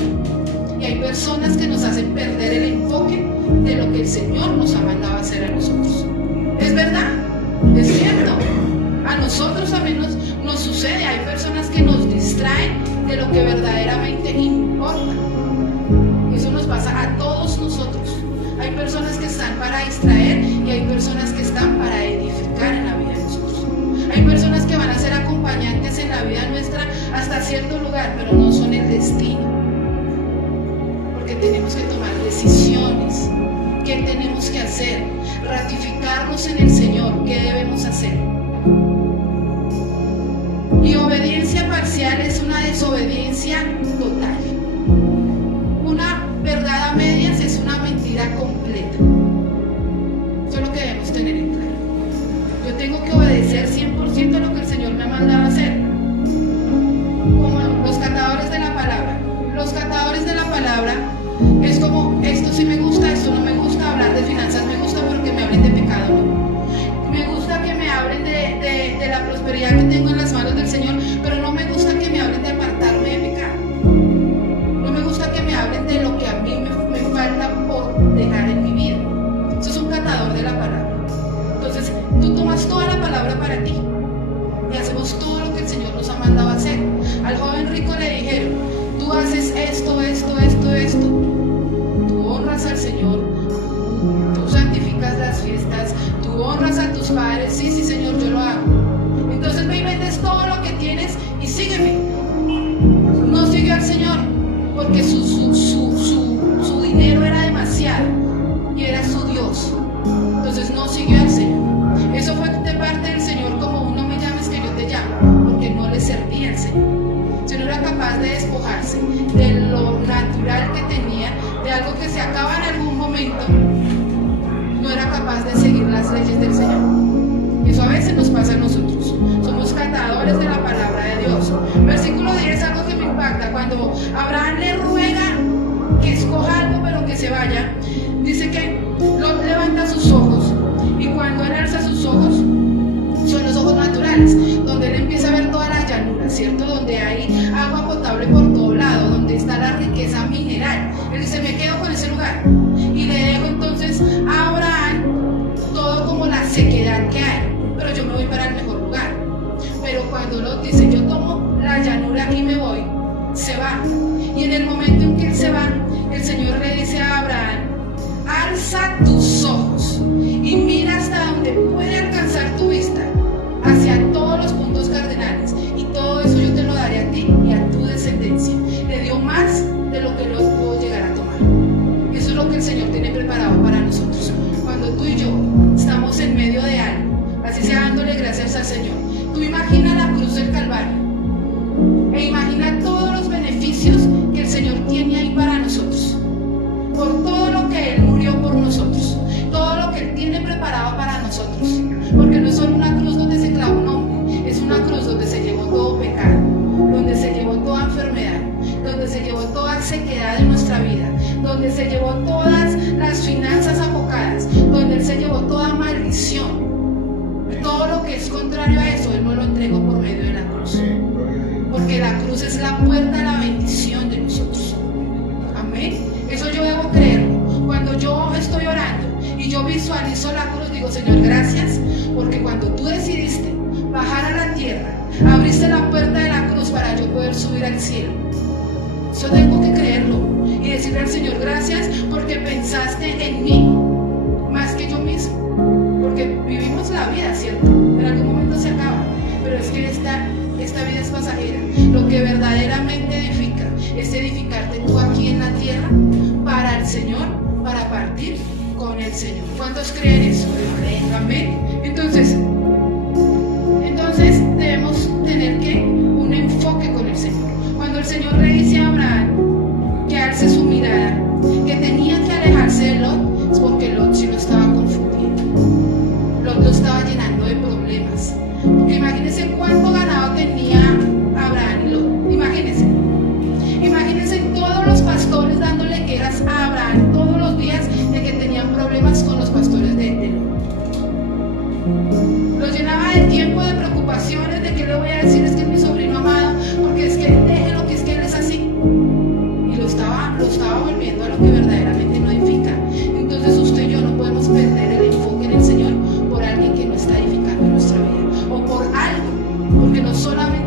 Y hay personas que nos hacen perder el enfoque de lo que el Señor nos ha mandado a hacer a nosotros. ¿Es verdad? Es cierto. A nosotros también nos sucede. Hay personas que nos distraen de lo que verdaderamente importa. Eso nos pasa a todos nosotros. Hay personas que están para distraer y hay personas que están para edificar en la vida de nosotros. Hay personas que van a ser acompañantes en la vida nuestra hasta cierto lugar, pero no son el destino. Porque tenemos que tomar decisiones. ¿Qué tenemos que hacer? Ratificarnos en el Señor. ¿Qué debemos hacer? Y obediencia parcial es una desobediencia total. Una verdad a medias es una mentira completa. Eso es lo que debemos tener en claro. Yo tengo que obedecer 100% a lo que el Señor me ha mandado a hacer. Como los catadores de la palabra. Los catadores de la palabra es como, esto sí me gusta, esto no me gusta. Hablar de finanzas me gusta porque me hablen de pecado, no. Me gusta que me hablen de la prosperidad que tengo en las manos del Señor, pero no me gusta que me hablen de apartarme de pecado. No me gusta que me hablen de lo que a mí me falta por dejar en mi vida. Eso es un catador de la palabra. Entonces, tú tomas toda la palabra para ti y hacemos todo lo que el Señor nos ha mandado a hacer. Al joven rico le dijeron, tú haces esto. Tú honras al Señor, tú santificas las fiestas, tú honras a tus padres. Sí, Señor, yo lo hago. Entonces ve y vendes todo lo que tienes y sígueme. No siguió al Señor porque su dinero era demasiado y era su Dios. Entonces no siguió al Señor. Eso fue de parte del Señor, como no me llames que yo te llamo, porque no le servía al Señor. Si no era capaz de despojarse de lo natural que tenía, de algo que se acaba en algún momento, no era capaz de seguir las leyes del Señor. Eso a veces nos pasa a nosotros. Somos catadores de la palabra de Dios. Versículo 10, algo que me impacta. Cuando Abraham le ruega que escoja algo pero que se vaya, dice que Lot levanta sus ojos, y cuando él alza sus ojos, son los ojos naturales, donde él empieza a ver toda la llanura, ¿cierto? Donde hay agua potable por todo lado, donde está la riqueza mineral. Él dice, me quedo con ese lugar y le dejo entonces a Abraham todo como la sequedad que hay, pero yo me voy para el mejor lugar. Pero cuando Lot dice, yo tomo la llanura y me voy, se va. Y en el momento en que él se va, el Señor le dice a Abraham, alza tus ojos y mira hasta donde puede alcanzar tu vista, hacia todos los puntos cardenales, y todo eso yo te lo daré a ti y a tu descendencia. Le dio más de lo que Lot pudo llegar a tomar. Eso es lo que el Señor tiene preparado para nosotros. Cuando tú y yo estamos en medio de algo, así sea dándole gracias al Señor, tú imagina la cruz del Calvario e imagina todos los beneficios que el Señor tiene ahí para nosotros, por todo lo que Él murió por nosotros, todo lo que Él tiene preparado para nosotros. Porque no es solo una cruz donde se clavó un hombre, es una cruz donde se llevó todo pecado, donde se llevó toda enfermedad, donde se llevó toda sequedad de nuestra vida, donde se llevó todas las finanzas apocadas, donde Él se llevó toda maldición. Todo lo que es contrario a eso, Él nos lo entregó por medio de la cruz. Porque la cruz es la puerta a la bendición de nosotros. Amén. Eso yo debo creerlo. Cuando yo estoy orando y yo visualizo la cruz, digo, Señor, gracias, porque cuando tú decidiste bajar a la tierra, abriste la puerta de la cruz para yo poder subir al cielo. Eso tengo que creerlo y decirle al Señor, gracias, porque pensaste en mí más que yo mismo. Porque vivimos la vida, ¿cierto? En algún momento se acaba, pero es que esta vida es pasajera. Lo que verdaderamente edifica es edificarte tú aquí en la tierra para el Señor, para partir con el Señor. ¿Cuántos creen eso? Amén. Entonces debemos tener un enfoque con el Señor. Cuando el Señor le dice a Abraham que alce su mirada, que tenía que alejarse de Lot, es porque Lot sí lo estaba confundiendo. Lot lo estaba llenando de problemas. Porque imagínense cuánto ganado tenía Abraham y Lot. Imagínense todos los pastores dándole quejas a Abraham todos los días de que tenían problemas con los pastores de Lot. Lo llenaba de tiempo, de preocupaciones, de que le voy a decir, es que es mi sobrino amado, porque es que déjelo, que es que él es así. Y lo estaba volviendo a lo que verdaderamente no edifica. Entonces usted y yo no podemos perder el enfoque en el Señor por alguien que no está edificando nuestra vida, o por algo, porque no solamente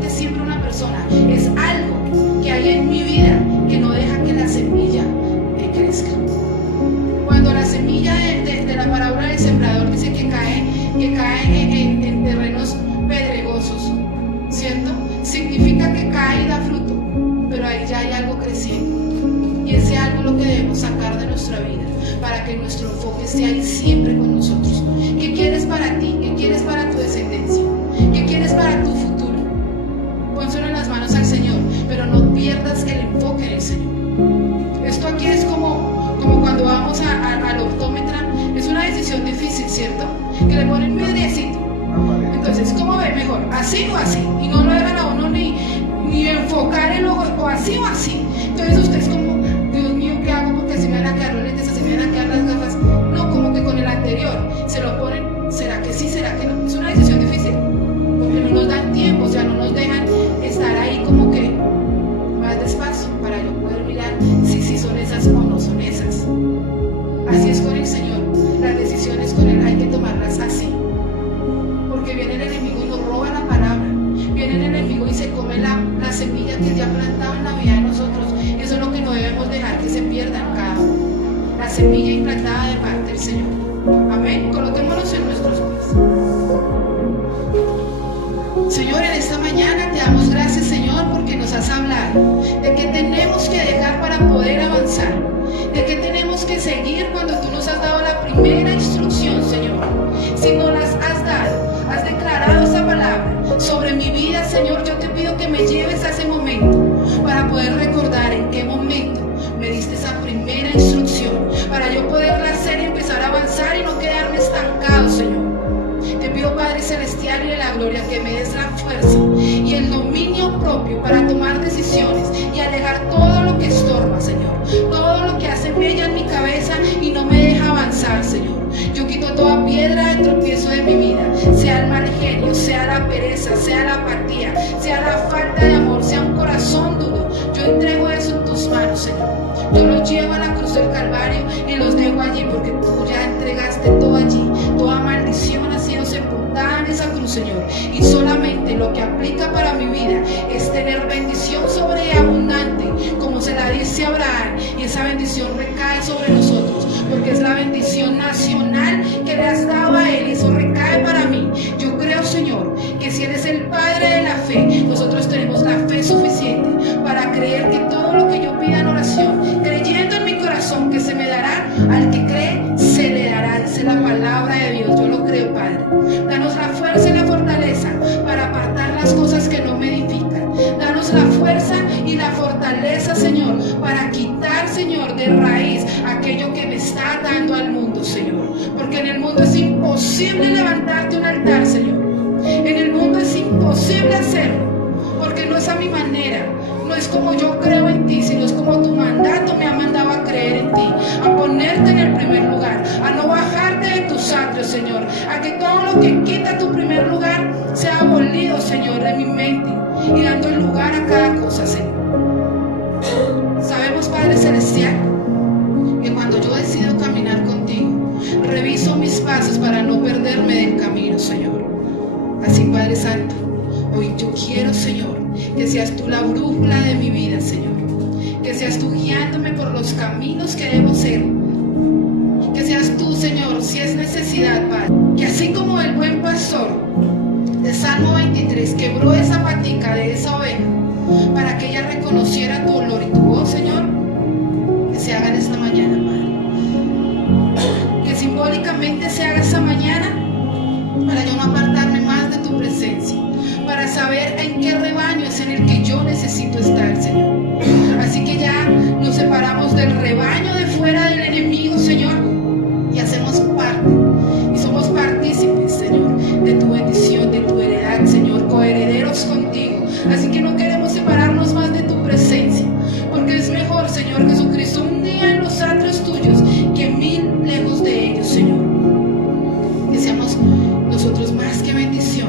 nuestro enfoque esté ahí siempre con nosotros. ¿Qué quieres para ti? ¿Qué quieres para tu descendencia? ¿Qué quieres para tu futuro? Pónselo en las manos al Señor, pero no pierdas el enfoque en el Señor. Esto aquí es como cuando vamos al optómetra, es una decisión difícil, ¿cierto? Que le ponen mediecito. Entonces, ¿cómo ve mejor? ¿Así o así? Y no lo dejan a uno ni enfocar el ojo, o así o así. Entonces usted es como, Dios mío, ¿qué hago? Porque si me van a quedar los lentes, si me van a quedar las gafas. No, como que con el anterior se lo ponen, ¿será que sí? ¿Será que no? Es una decisión difícil, porque no nos dan tiempo, o sea, no nos dejan estar ahí como que más despacio para yo poder mirar si sí son esas o no son esas. Así es con el Señor, las decisiones con Él hay que tomarlas así, porque viene el enemigo y nos roba la palabra, viene el enemigo y se come la semilla que ya ha plantado en la vida de nosotros. Eso es lo que no debemos dejar que se pierda en cada uno, la semilla implantada de parte del Señor. Amén. Coloquémonos en nuestros pies. Señor, en esta mañana te damos gracias, Señor, porque nos has hablado de que tenemos que dejar para poder avanzar, de que tenemos que seguir cuando tú nos has dado la primera instrucción, Señor. Si no las has dado, has declarado esa palabra sobre mi vida, Señor, yo te pido que me lleves a ese momento para poder recordar en qué momento me diste esa primera instrucción, para yo poderla hacer y empezar a avanzar y no quedarme estancado, Señor. Te pido, Padre Celestial y de la gloria, que me des la fuerza y el dominio propio para tomar decisiones y alejar todo lo que estorba, Señor, todo lo que hace mella en mi cabeza y no me deja avanzar, Señor. Yo quito toda piedra de tropiezo de mi vida, sea el mal genio, sea la pereza, sea la apatía, sea la falta de amor, sea un corazón duro. Yo entrego eso en tus manos, Señor. Yo los llevo a la cruz del Calvario y los dejo allí, porque tú ya entregaste todo allí. Toda maldición ha sido sepultada en esa cruz, Señor, y solamente lo que aplica para mi vida es tener bendición sobreabundante, como se la dice a Abraham, y esa bendición recae sobre nosotros, porque es la bendición nacional que le has dado a Él, y eso recae para mí. Yo creo, Señor, que si eres el Padre de la fe, nosotros tenemos la fe suficiente para creer que todo lo que yo pida en oración, creyendo en mi corazón que se me dará, al que cree se le dará, dice la palabra de Dios. Yo lo creo, Padre. Danos la fuerza y la fortaleza para apartar las cosas que no me edifican. Danos la fuerza y la fortaleza, Señor, para quitar, Señor, de raíz aquello que me está dando al mundo, Señor, porque en el mundo es imposible levantarte un altar, Señor. En el mundo es imposible hacerlo, porque no es a mi manera, no es como yo creo en ti, sino es como tu mandato me ha mandado a creer en ti, a ponerte en el primer lugar, a no bajarte de tus atrios, Señor, a que todo lo que quita tu primer lugar sea abolido, Señor, de mi mente, y dando el lugar a cada cosa, Señor. Sabemos, Padre Celestial, que cuando yo decido caminar contigo, reviso mis pasos para no perderme del camino, Señor. Así, Padre Santo, hoy yo quiero, Señor, que seas tú la brújula de mi vida, Señor, que seas tú guiándome por los caminos que debo ser, que seas tú, Señor, si es necesidad, Padre, que así como el buen pastor de Salmo 23 quebró esa patica de esa oveja para que ella reconociera tu olor y tu voz, Señor, que se haga en esta mañana, Padre, que simbólicamente se haga esta mañana, para yo no apartarme más de tu presencia, para saber en qué rebaño es en el que yo necesito estar, Señor. Así que ya nos separamos del rebaño de fuera del enemigo, Señor, y hacemos parte, y somos partícipes, Señor, de tu bendición, de tu heredad, Señor, coherederos contigo. Así que no queremos separarnos más de tu presencia, porque es mejor, Señor Jesucristo, un día en los atrios tuyos que 1000 lejos de ellos, Señor. Que seamos nosotros más que bendición,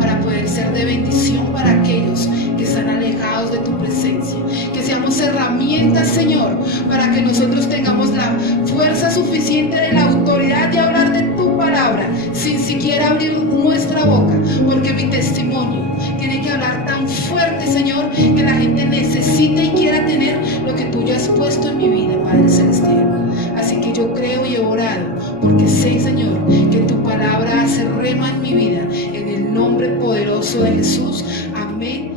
para poder ser de bendición para aquellos que están alejados de tu presencia. Que seamos herramientas, Señor, para que nosotros tengamos la fuerza suficiente de la autoridad de hablar de tu palabra sin siquiera abrir nuestra boca, porque mi testimonio tiene que hablar tan fuerte, Señor, que la gente necesite y quiera tener lo que tú ya has puesto en mi vida, Padre Celestial. Así que yo creo y he orado, porque sé, Señor, que tu palabra hace rema en mi vida, en el nombre poderoso de Jesús. Amén.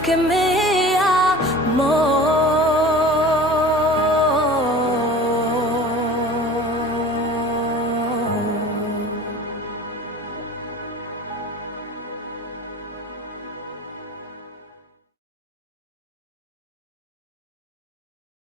que me